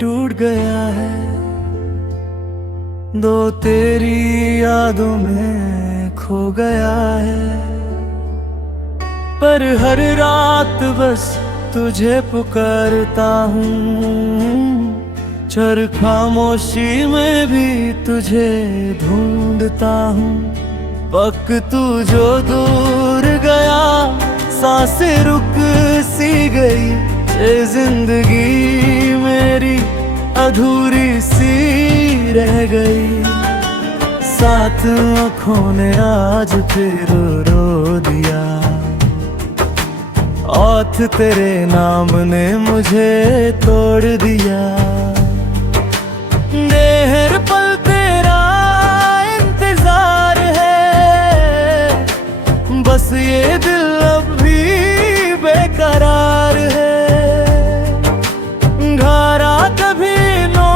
टूट गया है, दो तेरी यादों में खो गया है। पर हर रात बस तुझे पुकारता हूँ, चर खामोशी में भी तुझे ढूंढता हूँ। वक्त तू जो दूर गया, सांसें रुक सी गई, ये जिंदगी मेरी अधूरी सी रह गई। साथ आँखों ने आज फिर रो दिया, औथ तेरे नाम ने मुझे तोड़ दिया। हर पल तेरा इंतजार है, बस ये दिल अब भी बेकरार है। घारा कभी नो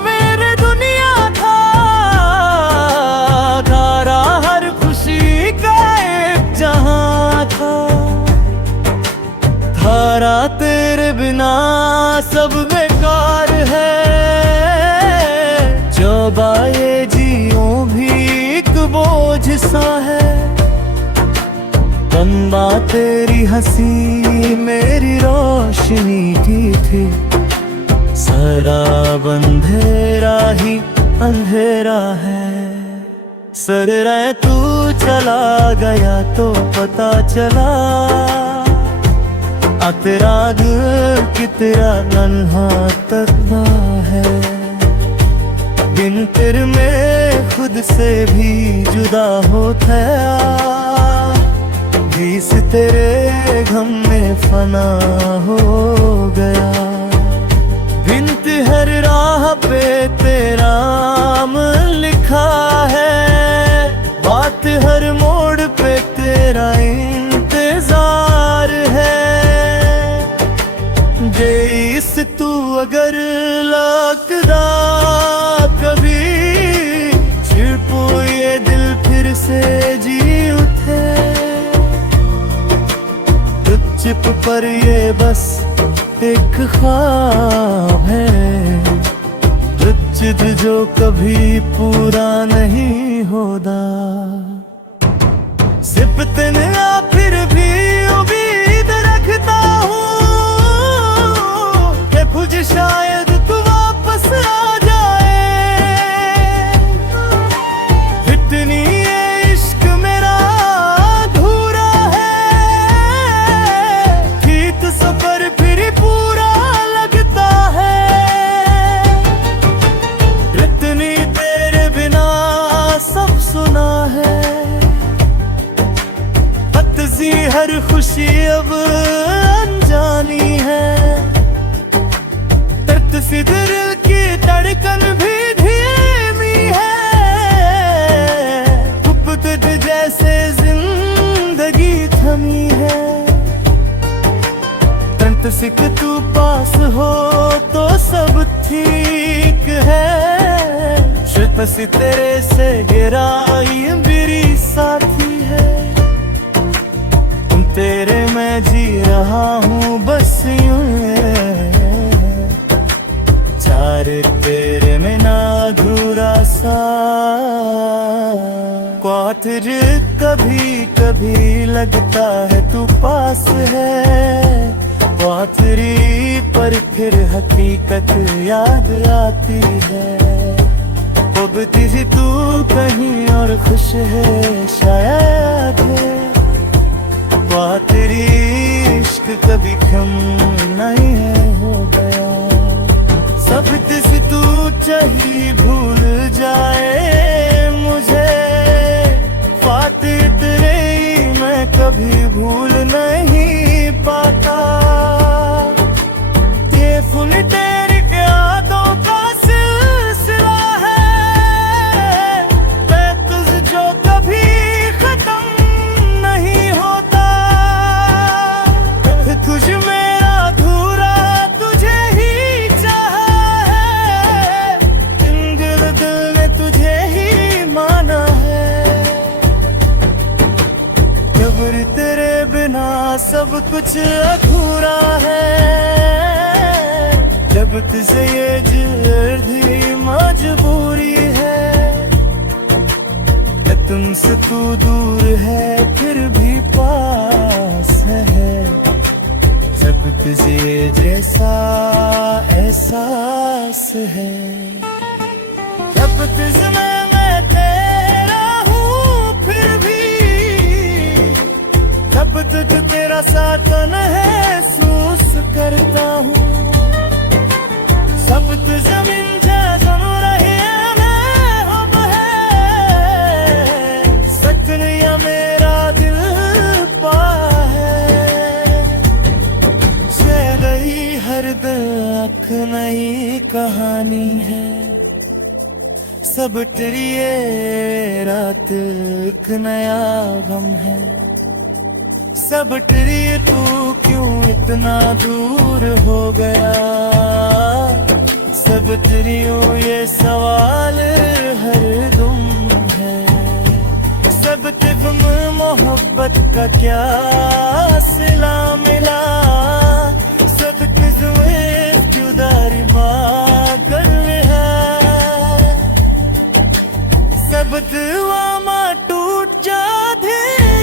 मेरे दुनिया था, घारा हर खुशी का एक जहां था। धारा तेरे बिना सब बेकार है, बाए जियो भी एक बोझ सा है। बंदा तेरी हंसी मेरी रोशनी की थी, सारा अंधेरा ही अंधेरा है। सर रे तू चला गया तो पता चला, तेरा दिल कितना नन्हा तन्हा है। बिन तेरे में खुद से भी जुदा होता, बीस तेरे गम में फना हो गया। बिन हर राह पे तेरा नाम लिखा है, बात हर मोड़ पे तेरा इंतजार है। जेस तू अगर लगदा कभी, छिपो ये दिल फिर से जी उठे। चिप पर ये बस एक ख्वाब है, जिद जो कभी पूरा नहीं होता। सिपते नया फिर भी उम्मीद रखता हूँ कि मुझे शायद तू वापस आ जाए। इतनी ये इश्क मेरा अधूरा है, गीत सफर फिर पूरा लगता है। इतनी तेरे बिना सब सुना है, बत्ती हर खुशी अब अनजानी है। दर्द से दिल की धड़कन भी धीमी है, खुद जैसे जिंदगी थमी है। तंत सिख तू पास हो तो सब ठीक है, शुत सी तेरे से गिराई मेरी साथी है। तेरे मैं जी रहा हूँ बस यूं, चार तेरे में ना अधूरा सा। क्वार्टर कभी कभी लगता है तू पास है, क्वार्टरी पर फिर हकीकत याद आती है। अब तुझे तू कहीं और खुश है शायद है, तेरी इश्क कभी कम नहीं है हो गया। सब से तू चाहिए भूल जाए मुझे, बात तेरे मैं कभी भूल नहीं पाता। ये फूल तेरी यादों का सिलसिला है, मैं तुझ जो कभी खत्म नहीं होता। तुझ मेरा अधूरा तुझे ही चाहा है, दिल ने तुझे ही माना है। जबर तेरे बिना सब कुछ अधूरा है, जब तुझसे ये जर्दी मजबूरी है, तुमसे तू दूर है फिर भी पास है, जब तुझे जैसा एहसास है। जब तुझमें मैं तेरा हूँ फिर भी, जब तुझ तेरा साथ महसूस करता हूँ, सब तुझ जमीन जम रही है हम है, सच नहीं मेरा दिल पा है, शायद ही हर दर्द नई कहानी है, सब तेरी ये रात एक नया गम है, सब तेरी तू क्यों इतना दूर हो गया, सब तेरी ये सवाल हर दुम है, सब तुझ में मोहब्बत का क्या सिला मिला, सब तुझ में जुदाई पागल है, सब दुआ मां टूट जा दे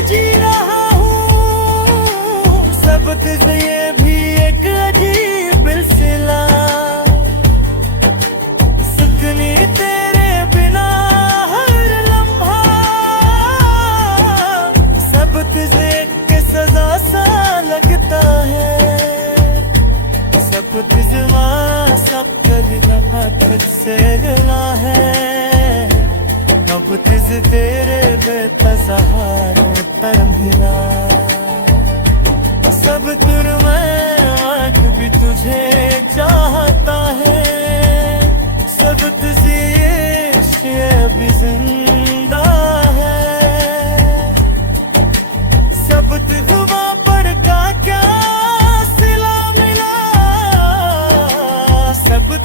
जी रहा हूँ, सब तुझ ये भी एक अजीब सिला, सुकनी तेरे बिना हर लम्हा, सब तुझे एक सजा सा लगता है, सब तुझमा सब करना खुद से गिला है, अब तुझ तेरे बेतसहारों पर मिला, सब तुर में आँख भी तुझे चाहता है, सब तुझे ये भी जिंदा है, सब तुझमा पर का क्या सिला मिला, सब